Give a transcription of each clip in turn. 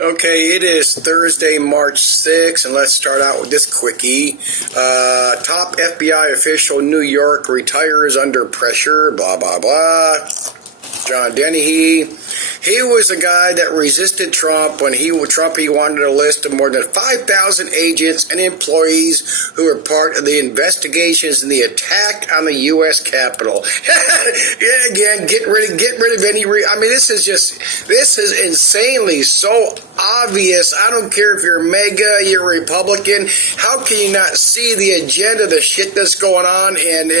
Okay, it is Thursday, March 6th, and let's start out with this quickie. Top FBI official in New York retires under pressure, blah, blah, blah. John Dennehy. He was the guy that resisted Trump when he wanted a list of more than 5,000 agents and employees who were part of the investigations in the attack on the U.S. Capitol. Yeah, again, get rid of any. This is insanely so obvious. I don't care if you're MAGA, you're Republican. How can you not see the agenda, the shit that's going on? And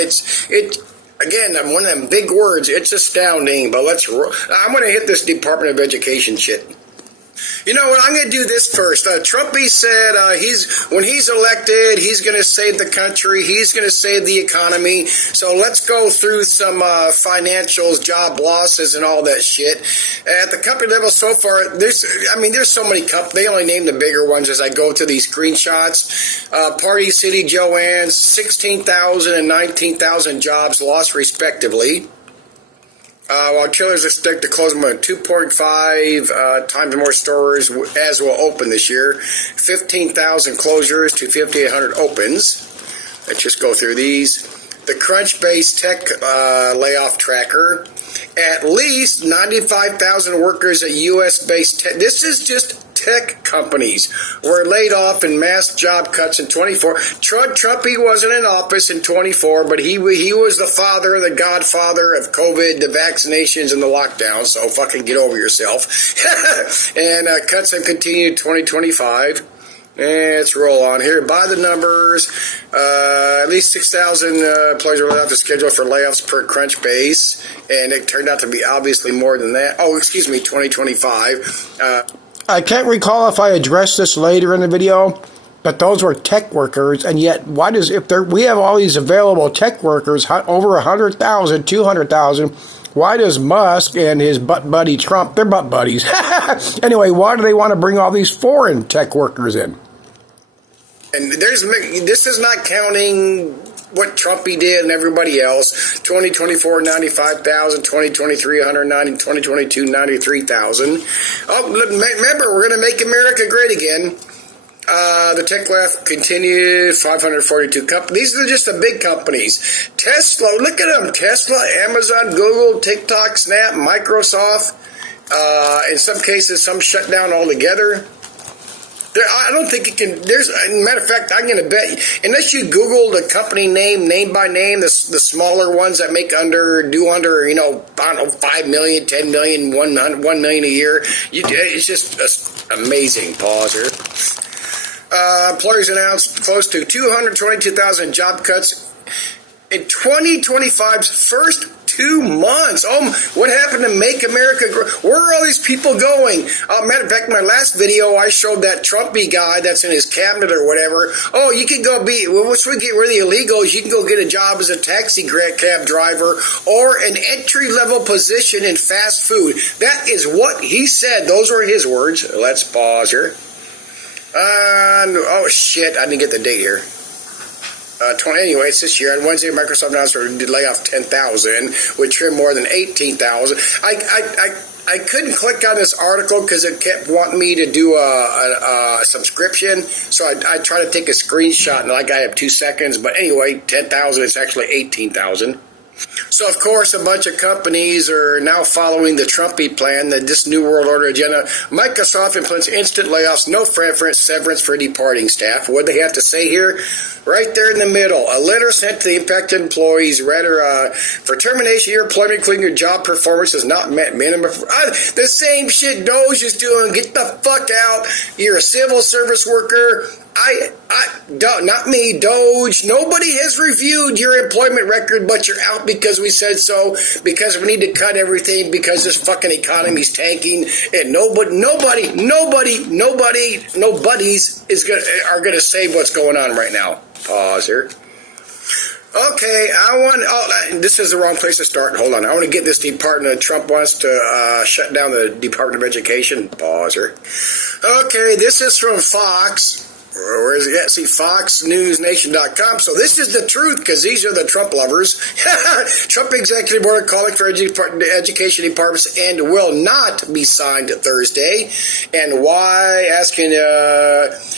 again, one of them big words, it's astounding, but I'm going to hit this Department of Education shit. You know what, I'm going to do this first. Trumpy said when he's elected, he's going to save the country, he's going to save the economy. So let's go through some financials, job losses, and all that shit. At the company level so far, there's so many companies. They only name the bigger ones as I go through these screenshots. Party City, Joanne's, 16,000 and 19,000 jobs lost respectively. While killers expect to close more than 2.5 times more stores as will open this year. 15,000 closures to 5,800 opens. Let's just go through these. The Crunchbase Tech layoff tracker. At least 95,000 workers at U.S.-based tech. This is just tech companies were laid off in mass job cuts in 24. Trump, he wasn't in office in 24, but he was the father, the godfather of COVID, the vaccinations, and the lockdown. So fucking get over yourself. And cuts have continued in 2025. Let's roll on here. By the numbers, at least 6,000 employees are off the schedule for layoffs per Crunchbase, and it turned out to be obviously more than that. 2025. I can't recall if I addressed this later in the video, but those were tech workers, and yet we have all these available tech workers, over 100,000, 200,000. Why does Musk and his butt buddy Trump, they're butt buddies. Anyway, why do they want to bring all these foreign tech workers in? And this is not counting what Trumpy did and everybody else. 2024, 95,000, 2023, 190, 2022, 93,000. Oh, remember, we're going to make America great again. The tech left continued, 542 companies. These are just the big companies. Tesla, look at them. Tesla, Amazon, Google, TikTok, Snap, Microsoft. In some cases, some shut down altogether. I don't think it can. Matter of fact, I'm going to bet, unless you Google the company name by name, the smaller ones that do under, I don't know, 5 million, 10 million, 1 million a year. It's just amazing. Pause here. Employers announced close to 222,000 job cuts in 2025's first 2 months. Oh, what happened to Make America Grow? Where are all these people going? Matter of fact, my last video, I showed that Trumpy guy that's in his cabinet or whatever. Oh, you can go once we get rid of the illegals, you can go get a job as a taxi cab driver or an entry-level position in fast food. That is what he said. Those were his words. Let's pause here. Oh, shit, I didn't get the date here. Anyway, it's this year. On Wednesday, Microsoft announced it would lay off 10,000, would trim more than 18,000. I couldn't click on this article because it kept wanting me to do a subscription, so I tried to take a screenshot, and I have 2 seconds. But anyway, 10,000, it's actually 18,000. So, of course, a bunch of companies are now following the Trumpy plan, this New World Order agenda. Microsoft implements instant layoffs, no severance for departing staff. What do they have to say here? Right there in the middle. A letter sent to the impacted employees, for termination, your employment, including your job performance, has not met minimum. The same shit Doge is doing. Get the fuck out. You're a civil service worker. Not me, Doge. Nobody has reviewed your employment record, but you're out because we said so, because we need to cut everything, because this fucking economy's tanking, and nobody's are gonna say what's going on right now. Pause here. Okay, this is the wrong place to start. Hold on. I want to get this department. Trump wants to shut down the Department of Education. Pause here. Okay, this is from Fox. Where is it at? See, FoxNewsNation.com. So this is the truth, because these are the Trump lovers. Trump Executive Order calling for education departments and will not be signed Thursday. And why?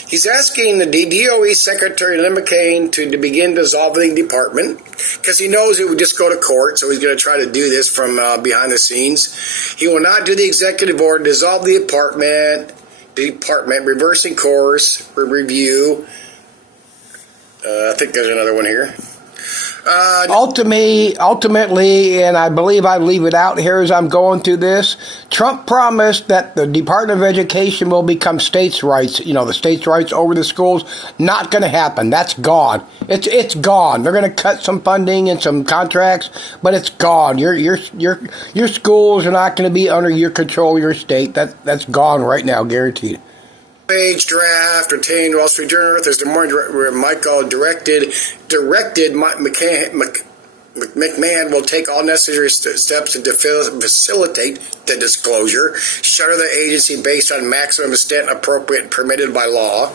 He's asking the DOE Secretary Lynn McCain to begin dissolving the department, because he knows it would just go to court, so he's going to try to do this from behind the scenes. He will not do the executive order, dissolve the department, reversing course, review. I think there's another one here. Ultimately, and I believe I leave it out here as I'm going through this, Trump promised that the Department of Education will become states' rights, the states' rights over the schools. Not going to happen. That's gone. It's gone. They're going to cut some funding and some contracts, but it's gone. Your schools are not going to be under your control, your state. That's gone right now, guaranteed. Page draft retained Wall Street Journal. There's the morning where Michael directed McMahon will take all necessary steps to facilitate the disclosure, shutter the agency based on maximum extent appropriate and permitted by law.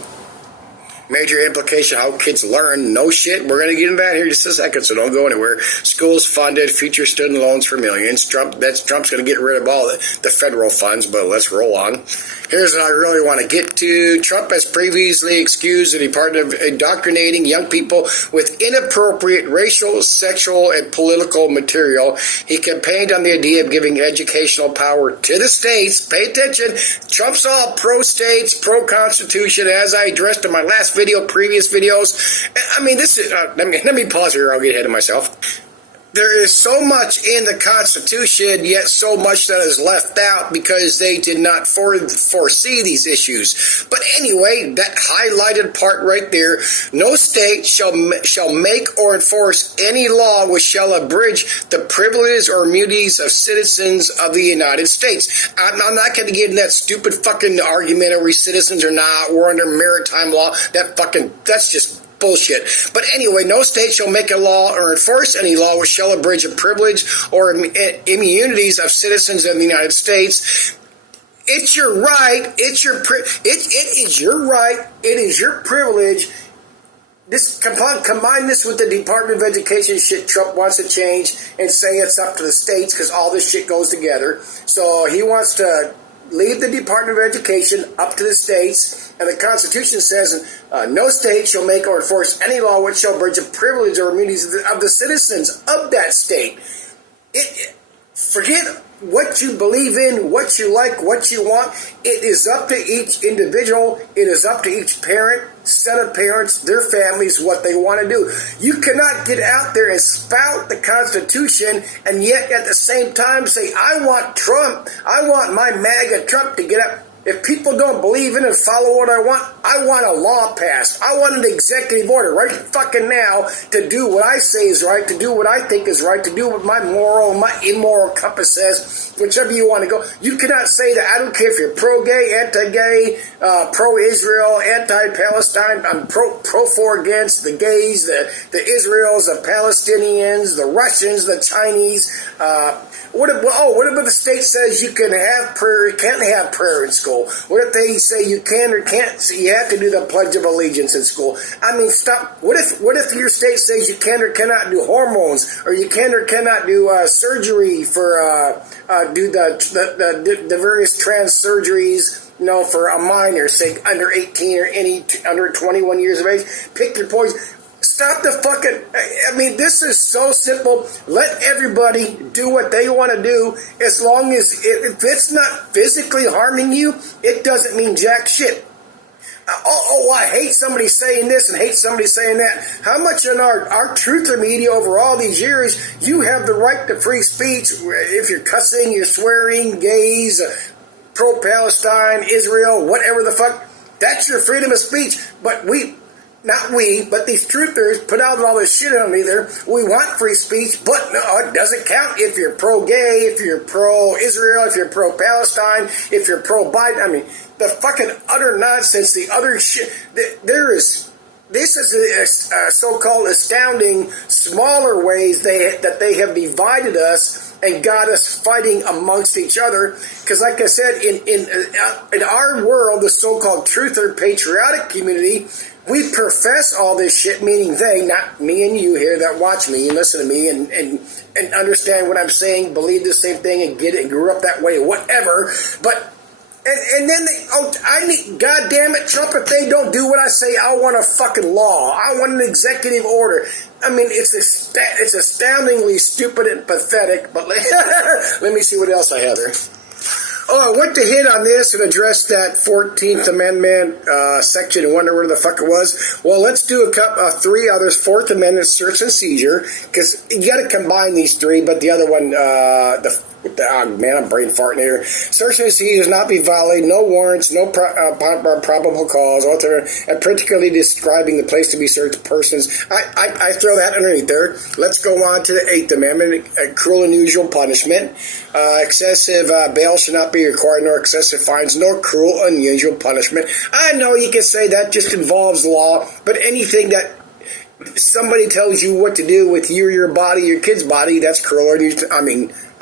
Major implication, how kids learn. No shit. We're going to get into that here in just a second, so don't go anywhere. Schools funded, future student loans for millions. Trump's going to get rid of all the federal funds, but let's roll on. Here's what I really want to get to. Trump has previously excused the Department of indoctrinating young people with inappropriate racial, sexual, and political material. He campaigned on the idea of giving educational power to the states. Pay attention. Trump's all pro-states, pro-constitution, as I addressed in my last previous videos. I mean, this is, let me pause here, I'll get ahead of myself. There is so much in the Constitution, yet so much that is left out because they did not foresee these issues. But anyway, that highlighted part right there, no state shall make or enforce any law which shall abridge the privileges or immunities of citizens of the United States. I'm not going to get in that stupid fucking argument, are we citizens or not, we're under maritime law, that's just bullshit. But anyway, no state shall make a law or enforce any law which shall abridge a privilege or immunities of citizens of the United States. It's your right. It is your right. It is your privilege. Combine this with the Department of Education shit Trump wants to change and say it's up to the states, because all this shit goes together. So he wants to leave the Department of Education up to the states, and the Constitution says no state shall make or enforce any law which shall abridge the privilege or immunities of the citizens of that state. Forget what you believe in, what you like, what you want. It is up to each individual. It is up to each parent, set of parents, their families, what they want to do. You cannot get out there and spout the Constitution and yet at the same time say, I want Trump, I want my MAGA Trump to get up. If people don't believe in and follow what I want a law passed. I want an executive order right fucking now to do what I say is right, to do what I think is right, to do what my moral, my immoral compass says, whichever you want to go. You cannot say that. I don't care if you're pro-gay, anti-gay, pro-Israel, anti-Palestine. I'm pro-for against the gays, the Israels, the Palestinians, the Russians, the Chinese. What if the state says you can have prayer, you can't have prayer in school? What if they say you can or can't? So you have to do the Pledge of Allegiance in school. I mean, stop. What if your state says you can or cannot do hormones, or you can or cannot do surgery for do the various trans surgeries? For a minor, say under 18 or under 21 years of age. Pick your poison. Stop the fucking... I mean, this is so simple. Let everybody do what they want to do, as long as... If it's not physically harming you, it doesn't mean jack shit. I hate somebody saying this and hate somebody saying that. How much in our truther media over all these years, you have the right to free speech. If you're cussing, you're swearing, gays, pro-Palestine, Israel, whatever the fuck, that's your freedom of speech. But but these truthers put out all this shit on me there. We want free speech, but no, it doesn't count if you're pro-gay, if you're pro-Israel, if you're pro-Palestine, if you're pro-Biden. I mean, the fucking utter nonsense, the other shit. This is a so-called astounding smaller ways that they have divided us and got us fighting amongst each other. Because, like I said, in our world, the so-called truther patriotic community, we profess all this shit, meaning they, not me and you here that watch me and listen to me and understand what I'm saying, believe the same thing and get it and grew up that way, whatever. But and then God damn it, Trump, if they don't do what I say, I want a fucking law. I want an executive order. I mean, it's astoundingly stupid and pathetic, but let me see what else I have here. Oh, I went to hit on this and address that 14th Amendment section and wonder where the fuck it was. Well, let's do three others. 4th Amendment, search and seizure, because you got to combine these three, but the other one, man, I'm brain farting here. Search and seizure does not be violated, no warrants, no probable cause, and particularly describing the place to be searched persons. I throw that underneath there. Let's go on to the 8th Amendment, cruel and unusual punishment. Excessive bail should not be required, nor excessive fines, nor cruel, unusual punishment. I know you can say that just involves law, but anything that somebody tells you what to do with your body, your kid's body, that's cruel or unusual.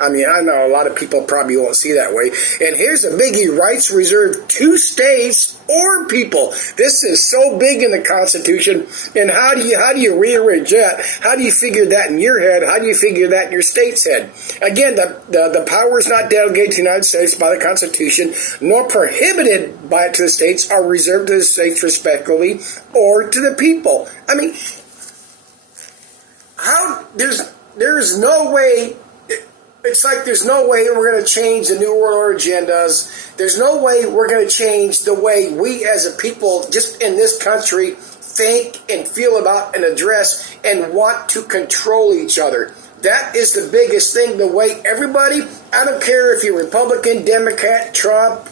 I know a lot of people probably won't see that way. And here's a biggie: rights reserved to states or people. This is so big in the Constitution. And how do you rearrange that? How do you figure that in your head? How do you figure that in your state's head? Again, the power is not delegated to the United States by the Constitution, nor prohibited by it to the states, are reserved to the states respectively or to the people. I mean, there's no way. It's like there's no way we're going to change the New World Order agendas. There's no way we're going to change the way we as a people just in this country think and feel about and address and want to control each other. That is the biggest thing. The way everybody, I don't care if you're Republican, Democrat, Trump,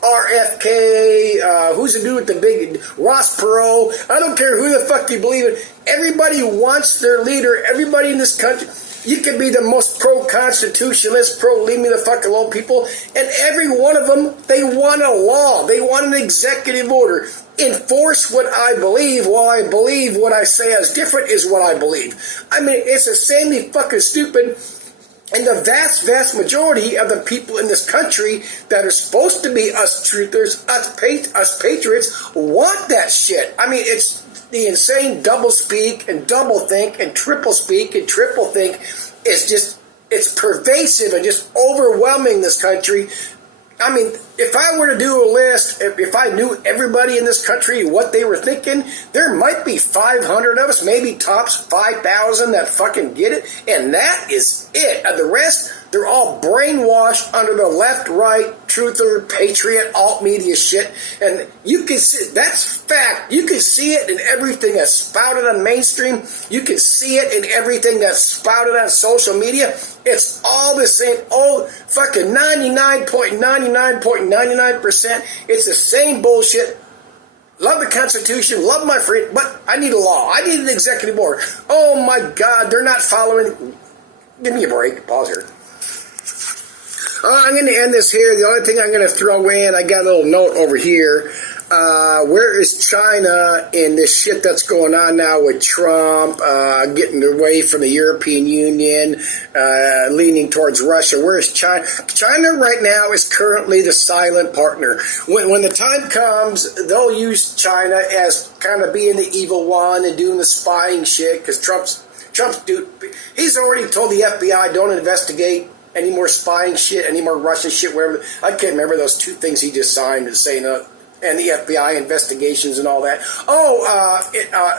RFK, who's the dude with the big, Ross Perot, I don't care who the fuck you believe in. Everybody wants their leader. Everybody in this country. You can be the most pro-constitutionalist, pro-leave me the fuck alone people, and every one of them, they want a law. They want an executive order. Enforce what I believe, while I believe what I say is different is what I believe. I mean, it's insanely fucking stupid. And the vast, vast majority of the people in this country that are supposed to be us truthers, us patriots, want that shit. I mean, it's the insane double speak and double think and triple speak and triple think is just, it's pervasive and just overwhelming this country. I mean, if I were to do a list, if I knew everybody in this country, what they were thinking, there might be 500 of us, maybe tops 5,000 that fucking get it, and that is it. And the rest, they're all brainwashed under the left, right, truther, patriot, alt media shit, and you can see, that's fact. You can see it in everything that's spouted on mainstream. You can see it in everything that's spouted on social media. It's all the same old fucking 99.99%. It's the same bullshit. Love the Constitution, love my freedom, but I need a law. I need an executive order. Oh my God, they're not following. Give me a break. Pause here. I'm going to end this here. The only thing I'm going to throw in, I got a little note over here. Where is China in this shit that's going on now with Trump, getting away from the European Union, leaning towards Russia? Where is China? China right now is currently the silent partner. When the time comes, they'll use China as kind of being the evil one and doing the spying shit, because Trump's dude, he's already told the FBI, don't investigate any more spying shit, any more Russian shit, wherever. I can't remember those two things he just signed and saying, and the FBI investigations and all that.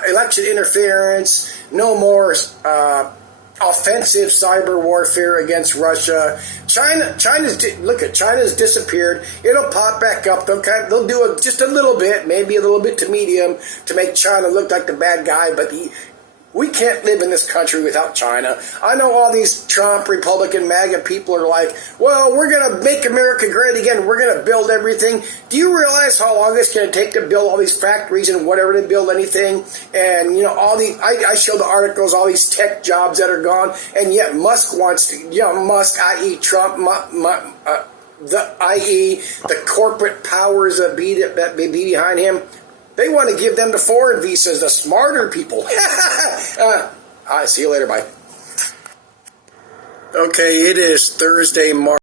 Election interference, no more offensive cyber warfare against Russia. China's disappeared. It'll pop back up. They'll do it just a little bit, maybe a little bit to medium, to make China look like the bad guy, but we can't live in this country without China. I know all these Trump, Republican, MAGA people are like, well, we're going to make America great again. We're going to build everything. Do you realize how long it's going to take to build all these factories and whatever to build anything? And, you know, I show the articles, all these tech jobs that are gone, and yet Musk wants to, Musk, i.e. Trump, i.e. the corporate powers that be behind him, they want to give them the foreign visas, the smarter people. See you later, bye. Okay, it is Thursday, March